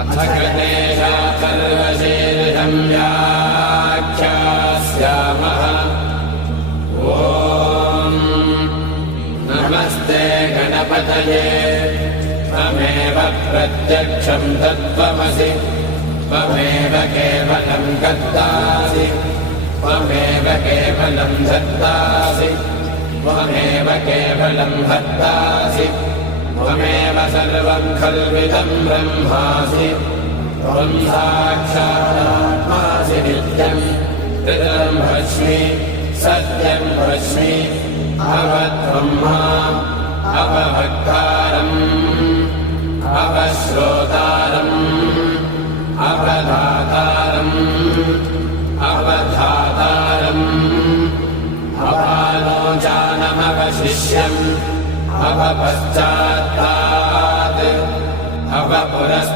अथ गणेशा सर्वशीर्षं व्याख्यास्यामः। ॐ नमस्ते गणपतये त्वमेव प्रत्यक्षं तत्त्वमसि त्वमेव केवलं कर्तासि त्वमेव केवलं धर्तासि त्वमेव केवलं हर्तासि त्वमेव सर्वं खल्विदं ब्रह्मासि त्वं साक्षादात्मासि नित्यं हृदं भस्मि सत्यं भस्मि अवत्वं माम् अवभक्तारम् अवश्रोतारम् अवधातारम् अवधातारम् अवालोचानमवशिष्यम् अवपश्चात्तात् अवपुरस्तात्